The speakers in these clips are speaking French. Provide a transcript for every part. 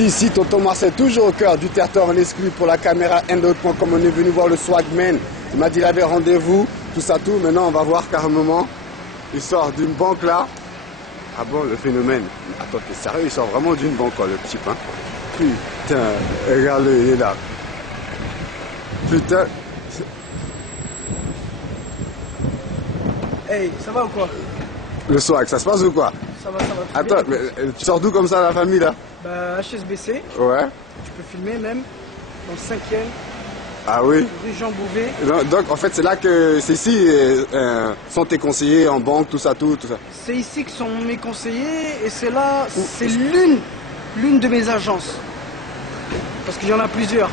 Ici, tonton Marcel, toujours au cœur du territoire en exclu pour la caméra Endot.com. On est venu voir le Swagman. Il m'a dit qu'il avait rendez-vous, tout ça, tout. Maintenant, on va voir carrément. Il sort d'une banque là. Ah bon, le phénomène. Attends, t'es sérieux? Il sort vraiment d'une banque, quoi, le type, hein. Putain, regarde-le, il est là. Putain. Hey, ça va ou quoi? Le swag, ça se passe ou quoi? Ça va, ça va. Attends, mais tu sors d'où comme ça, la famille, là? Bah, HSBC. Ouais. Tu peux filmer même. Dans le 5e. Ah oui? Rue Jean Bouvet. Donc, en fait, c'est là que c'est ici sont tes conseillers en banque, tout ça, tout ça. C'est ici que sont mes conseillers et c'est là, c'est l'une de mes agences. Parce qu'il y en a plusieurs.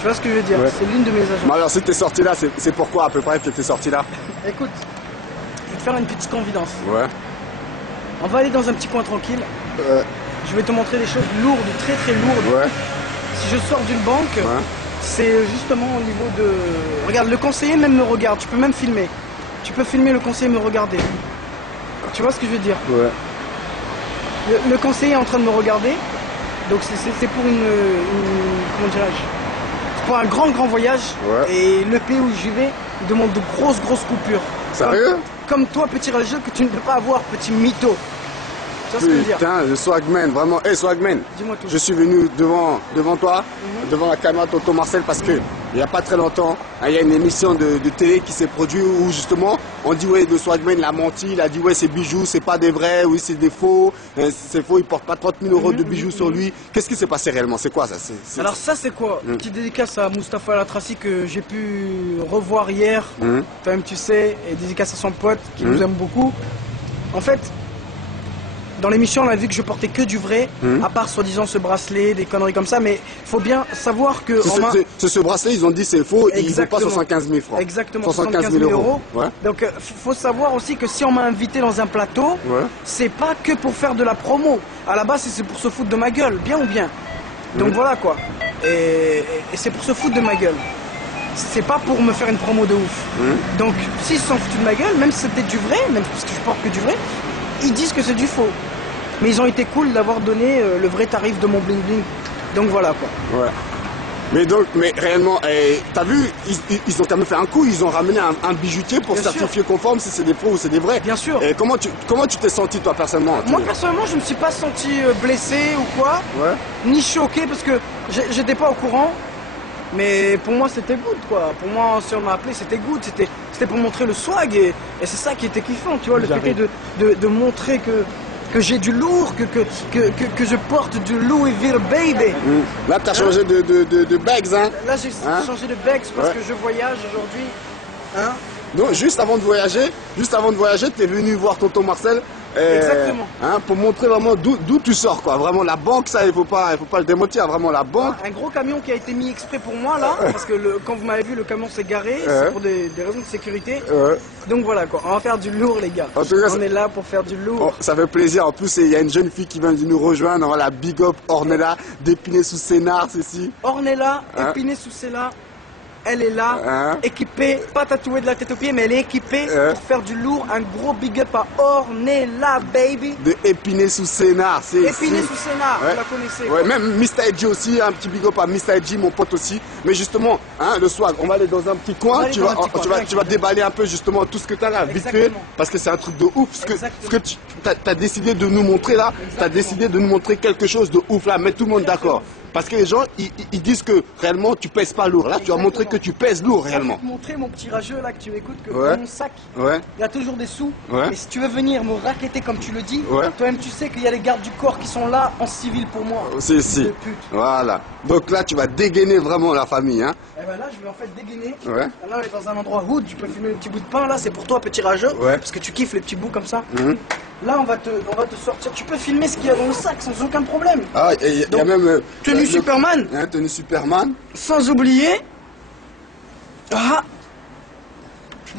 Tu vois ce que je veux dire? Ouais. C'est l'une de mes agences. Mais alors, si t'es sorti là, c'est pourquoi à peu près que t'es sorti là? Écoute, je vais te faire une petite confidence. Ouais. On va aller dans un petit coin tranquille. Ouais. Je vais te montrer des choses lourdes, très très lourdes. Ouais. Si je sors d'une banque, Ouais. c'est justement au niveau de... Regarde, le conseiller même me regarde, tu peux même filmer. Tu peux filmer le conseiller me regarder. Tu vois ce que je veux dire? Ouais. Le conseiller est en train de me regarder. Donc c'est pour une comment dirais-je? C'est pour un grand voyage. Ouais. Et le pays où j'y vais demande de grosses coupures. Sérieux? Comme toi, petit rageux, que tu ne peux pas avoir, petit mytho. Tu vois ce que je veux dire? Putain, le Swagman, vraiment. Hey Swagman, Dis-moi tout. je suis venu devant toi, devant la caméra de tonton Marcel, parce que il n'y a pas très longtemps, hein, il y a une émission de télé qui s'est produite où justement on dit ouais, le Swagman il a menti, il a dit ouais, ces bijoux c'est pas des vrais, oui c'est des faux, c'est faux, il porte pas 30 000 euros de bijoux sur lui. Qu'est-ce qui s'est passé réellement? C'est quoi ça? Alors ça c'est quoi? Petite dédicace à Mustapha El Atrassi que j'ai pu revoir hier. Toi-même tu sais, et dédicace à son pote qui nous aime beaucoup. En fait, dans l'émission, on a vu que je portais que du vrai, à part soi-disant ce bracelet, des conneries comme ça, mais il faut bien savoir que... Ce bracelet, ils ont dit c'est faux, et il vaut pas 75 000 francs. Exactement, 75 000 euros. Ouais. Donc faut savoir aussi que si on m'a invité dans un plateau, c'est pas que pour faire de la promo. À la base, c'est pour se foutre de ma gueule, bien ou bien. Donc voilà quoi. Et c'est pour se foutre de ma gueule. C'est pas pour me faire une promo de ouf. Donc s'ils se sont foutus de ma gueule, même si c'était du vrai, même parce que je porte que du vrai, ils disent que c'est du faux. Mais ils ont été cool d'avoir donné le vrai tarif de mon bling bling. Donc voilà quoi. Ouais. Mais réellement, t'as vu, ils ont quand même fait un coup, ils ont ramené un bijoutier pour certifier conforme si c'est des faux ou c'est des vrais. Bien sûr. Et comment tu t'es senti toi personnellement? Moi personnellement, je me suis pas senti blessé ou quoi, ni choqué parce que j'étais pas au courant. Mais pour moi c'était good quoi. Pour moi si on m'a appelé c'était good, c'était pour montrer le swag et c'est ça qui était kiffant, tu vois, le fait de montrer que j'ai du lourd, que je porte du Louis Vuitton baby. Là t'as changé de bags hein? Là j'ai changé de bags parce que je voyage aujourd'hui. Hein? Donc juste avant de voyager, t'es venu voir tonton Marcel. Exactement. Hein, pour montrer vraiment d'où tu sors quoi. Vraiment la banque, ça il faut pas le démentir, vraiment la banque. Un gros camion qui a été mis exprès pour moi là, parce que quand vous m'avez vu le camion s'est garé, c'est pour des raisons de sécurité. Donc voilà quoi, on va faire du lourd les gars. En tout cas, on est là pour faire du lourd. Ça fait plaisir, en plus il y a une jeune fille qui vient de nous rejoindre, voilà, big up Ornella d'Épinay sous Sénart, ceci. Ornella, Épinay sous Sénart. Elle est là, équipée, pas tatouée de la tête aux pieds, mais elle est équipée pour faire du lourd. Un gros big up à Ornella, baby. De Épinay sous Sénart, c'est Épinay sous Sénart, vous la connaissez. Ouais, même Mr. Edgy aussi, un petit big up à Mr. Edgy, mon pote aussi. Mais justement, hein, le swag, on va aller dans un petit coin, tu vas déballer un peu justement tout ce que tu as là, vite fait, parce que c'est un truc de ouf. Ce que tu as décidé de nous montrer là, tu as décidé de nous montrer quelque chose de ouf là, mettre tout le monde d'accord. Parce que les gens, ils disent que réellement tu pèses pas lourd. Là, tu as montré que tu pèses lourd réellement. Je vais te montrer mon petit rageux là que tu écoutes, que dans mon sac, il y a toujours des sous. Et si tu veux venir me raqueter comme tu le dis, toi-même tu sais qu'il y a les gardes du corps qui sont là en civil pour moi. Si. Voilà. Donc là, tu vas dégainer vraiment la famille. Hein. Et ben là, je vais en fait dégainer. Là, on est dans un endroit hood, tu peux fumer un petit bout de pain là, c'est pour toi, petit rageux. Parce que tu kiffes les petits bouts comme ça. Là, on va te sortir. Tu peux filmer ce qu'il y a dans le sac sans aucun problème. Ah, il y a même. Tenue Superman. Tenue Superman. Sans oublier.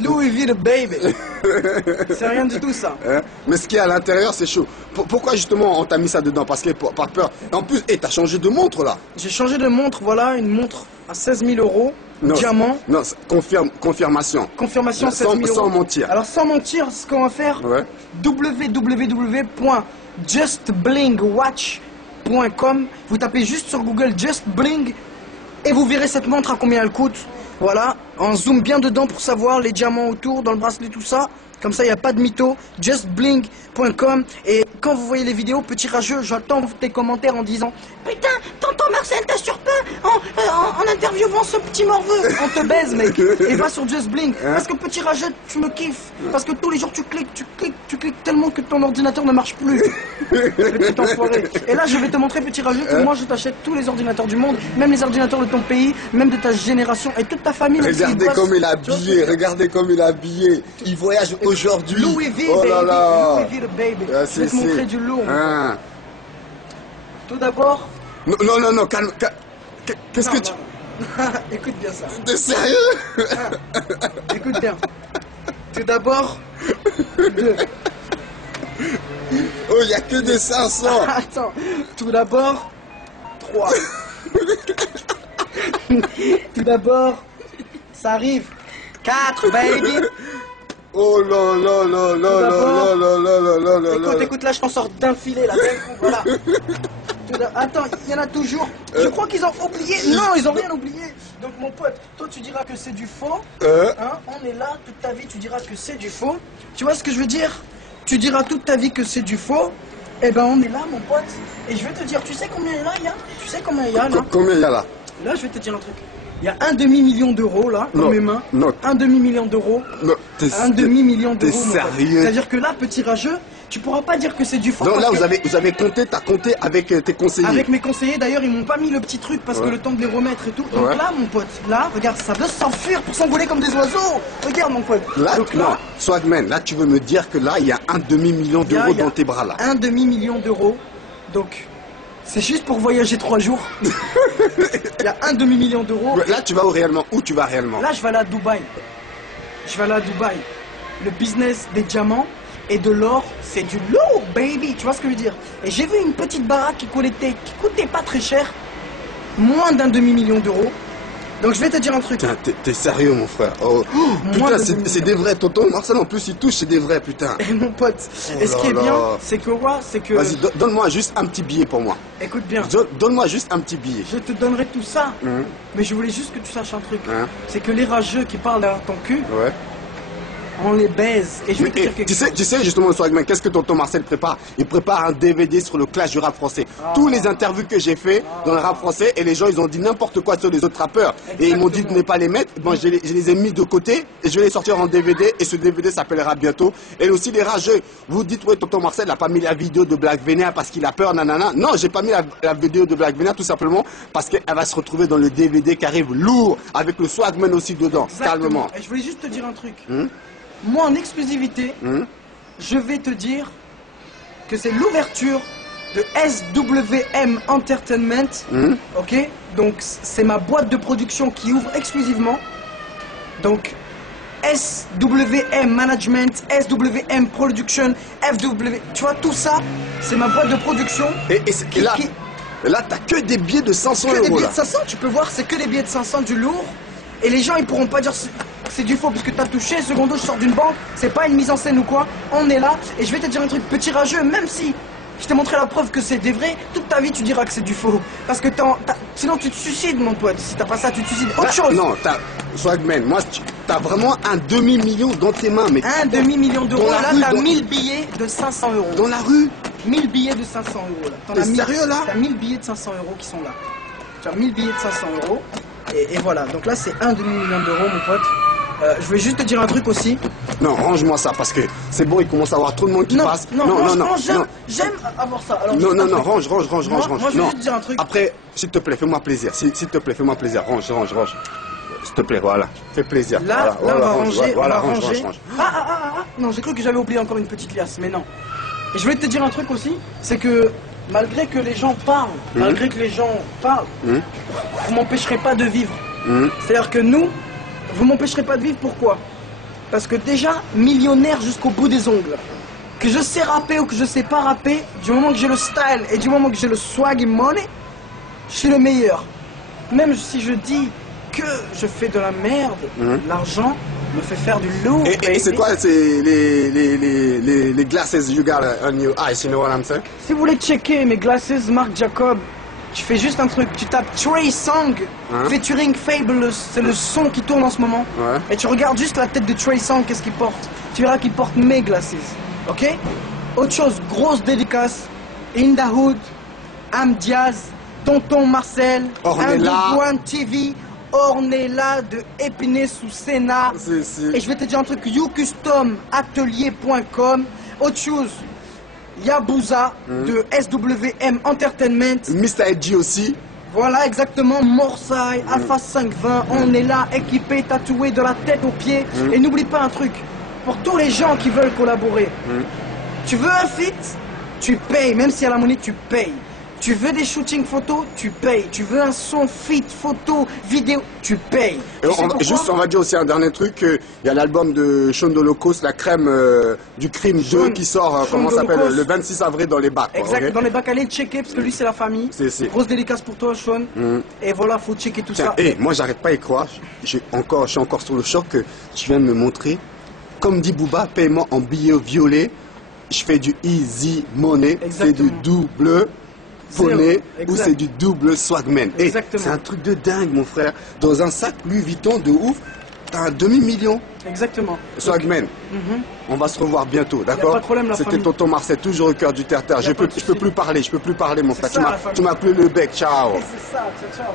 Louis Vuitton baby. C'est rien du tout ça. Mais ce qu'il y a à l'intérieur, c'est chaud. Pourquoi justement on t'a mis ça dedans? Parce que par peur. En plus, t'as changé de montre là. J'ai changé de montre, voilà, une montre à 16 000 euros. Diamant. Non, confirmation. Confirmation 16 000 euros. Sans mentir. Alors sans mentir, ce qu'on va faire, www.justblingwatch justbling.com. Vous tapez juste sur Google Just Bling et vous verrez cette montre à combien elle coûte. Voilà, on zoome bien dedans pour savoir les diamants autour, dans le bracelet, tout ça. Comme ça, il n'y a pas de mytho. Justbling.com. Et quand vous voyez les vidéos, petit rageux, j'attends tes commentaires en disant putain, tonton Marcel, t'as surpeint en interviewant ce petit morveux. On te baise, mec. Et va sur JustBling. Parce que petit rageux, tu me kiffes. Parce que tous les jours, tu cliques tellement que ton ordinateur ne marche plus. Petit enfoiré. Et là, je vais te montrer, petit rageux, que moi, je t'achète tous les ordinateurs du monde, même les ordinateurs de ton pays, même de ta génération et toute ta famille. Regardez comme il est habillé, regardez comme il est habillé. Il voyage aujourd'hui. Louis V, oh là baby. là. Louis V, le baby. Ah, Je vais te montrer du lourd. Hein. Tout d'abord... Non, calme. Qu'est-ce que tu... Écoute bien ça. T'es sérieux? Écoute bien. Tout d'abord... 2. Oh, il n'y a que des 500. Attends. Tout d'abord... 3. Tout d'abord... Ça arrive. 4, baby. Oh là là là là là là là là là. Écoute, là, je t'en sors d'un filet, là, d'un coup, voilà. Attends, il y en a toujours. Je crois qu'ils ont oublié. Non, ils ont rien oublié. Donc, mon pote, toi, tu diras que c'est du faux. Hein, on est là, toute ta vie, tu diras que c'est du faux. Tu vois ce que je veux dire? Tu diras toute ta vie que c'est du faux. Eh ben, on est là, mon pote. Et je vais te dire, tu sais combien il y a? Tu sais combien il y a, là? Combien il y a là? Là, je vais te dire un truc. Il y a un demi-million d'euros là, dans mes mains. Non. Un demi-million d'euros. Un demi-million d'euros. T'es sérieux? C'est-à-dire que là, petit rageux, tu pourras pas dire que c'est du faux. Non, là, vous avez compté, t'as compté avec tes conseillers. Avec mes conseillers, d'ailleurs, ils m'ont pas mis le petit truc parce que le temps de les remettre et tout. Donc là, mon pote, là, regarde, ça veut s'enfuir pour s'envoler comme des oiseaux. Regarde, mon pote. Là, donc, non, Swagman, là, tu veux me dire que là, il y a un demi-million d'euros dans tes bras là. Un demi-million d'euros. Donc, c'est juste pour voyager 3 jours. Il y a un demi-million d'euros. Là, tu vas réellement? Où tu vas réellement? Là, je vais aller à Dubaï. Je vais aller à Dubaï. Le business des diamants et de l'or, c'est du lourd, baby. Tu vois ce que je veux dire? Et j'ai vu une petite baraque qui coûtait pas très cher. Moins d'un demi-million d'euros. Donc je vais te dire un truc. Putain, t'es sérieux, mon frère? Oh, putain, c'est des vrais. Tonton Marcel, en plus, il touche, c'est des vrais, putain. Et mon pote, et ce qui est bien, c'est que quoi? C'est que... Vas-y, donne-moi juste un petit billet pour moi. Écoute bien. Donne-moi juste un petit billet. Je te donnerai tout ça. Mais je voulais juste que tu saches un truc. C'est que les rageux qui parlent derrière ton cul, on les baise. Et je vais te dire quelque chose. Tu sais justement, Swagman, qu'est-ce que tonton Marcel prépare? Il prépare un DVD sur le clash du rap français. Tous les interviews que j'ai fait dans le rap français, et les gens, ils ont dit n'importe quoi sur les autres rappeurs. Et ils m'ont dit de ne pas les mettre. Bon, je les ai mis de côté et je vais les sortir en DVD. Et ce DVD s'appellera bientôt. Et aussi les rageux. Vous dites, ouais, tonton Marcel n'a pas mis la vidéo de Black Vénère parce qu'il a peur, nanana. Non, j'ai pas mis la vidéo de Black Vénère tout simplement parce qu'elle va se retrouver dans le DVD qui arrive lourd avec le Swagman aussi dedans. Calmement. Et je voulais juste te dire un truc. Moi, en exclusivité, je vais te dire que c'est l'ouverture de SWM Entertainment. Ok? Donc, c'est ma boîte de production qui ouvre exclusivement. Donc, SWM Management, SWM Production, FW. Tu vois, tout ça, c'est ma boîte de production. Et là, t'as que des billets de 500 euros. Que des billets de 500, tu peux voir, c'est que des billets de 500 du lourd. Et les gens, ils pourront pas dire c'est du faux parce que t'as touché. Secondo, je sors d'une banque, c'est pas une mise en scène ou quoi. On est là. Et je vais te dire un truc, petit rageux, même si je t'ai montré la preuve que c'est des vrais, toute ta vie tu diras que c'est du faux. Parce que sinon tu te suicides, mon pote. Si t'as pas ça, tu te suicides. Autre chose. Non, Swagman, moi, t'as vraiment un demi-million dans tes mains. Mais un demi-million d'euros. Là, t'as 1000 billets de 500 euros. Dans la rue? 1000 billets de 500 euros là. T'es sérieux là? T'as 1000 billets de 500 euros qui sont là. Tu as 1000 billets de 500 euros. Et voilà, donc là c'est un demi-million d'euros, mon pote. Je vais juste te dire un truc aussi. Non, range-moi ça parce que c'est bon, il commence à avoir trop de monde qui passe. Non, j'aime avoir ça. Alors, non, range. Moi, je vais juste dire un truc. Après, s'il te plaît, fais-moi plaisir. S'il te plaît, fais-moi plaisir. Range. S'il te plaît, voilà. Fais plaisir. Là, on va ranger. Range. Non, j'ai cru que j'avais oublié encore une petite liasse, mais non. Et je voulais te dire un truc aussi, c'est que malgré que les gens parlent, vous m'empêcherez pas de vivre. C'est-à-dire que vous m'empêcherez pas de vivre, pourquoi? Parce que déjà, millionnaire jusqu'au bout des ongles, que je sais rapper ou que je sais pas rapper, du moment que j'ai le style et du moment que j'ai le swag et money, je suis le meilleur. Même si je dis que je fais de la merde, l'argent, me fait faire du lourd. Et c'est quoi les glasses you got on your eyes, you know what I'm saying? Si vous voulez checker mes glasses Marc Jacob, tu fais juste un truc, tu tapes Trey Songz featuring Fabulous, c'est le son qui tourne en ce moment. Ouais. Et tu regardes juste la tête de Trey Songz, qu'est-ce qu'il porte. Tu verras qu'il porte mes glasses, ok? Autre chose, grosse dédicace, In the Hood, Am Diaz, Tonton Marcel, Ornella TV, Ornella de Épinay sous Sénat. Et je vais te dire un truc, youcustomatelier.com. Autre chose, Yabusa de SWM Entertainment. Mr. Edgy aussi. Voilà, exactement, Morsay, Alpha 520, on est là, équipé, tatoué de la tête aux pieds. Et n'oublie pas un truc, pour tous les gens qui veulent collaborer, tu veux un feat, tu payes, même si à la monnaie, tu payes. Tu veux des shootings photos, tu payes. Tu veux un son, feat, photo, vidéo, tu payes. On va dire aussi un dernier truc, il y a l'album de Sean Dolocaust, La Crème du Crime 2 qui sort, comment ça s'appelle, le 26 avril dans les bacs. Exact, okay? Dans les bacs, allez checker, parce que lui c'est la famille. Grosse dédicace pour toi, Sean. Et voilà, faut checker tout ça. Et moi j'arrête pas à y croire, je suis encore sur le choc que tu viens de me montrer. Comme dit Booba, paiement en billets violets, je fais du easy money, c'est du double poney ou c'est du double swagman. Et c'est un truc de dingue, mon frère. Dans un sac Louis Vuitton de ouf, t'as un demi-million. Exactement. Swagman. On va se revoir bientôt, d'accord? C'était Tonton Marcel, toujours au cœur du terre-terre. Je peux plus parler, mon frère. Tu m'as plus le bec. Ciao. C'est ça, ciao.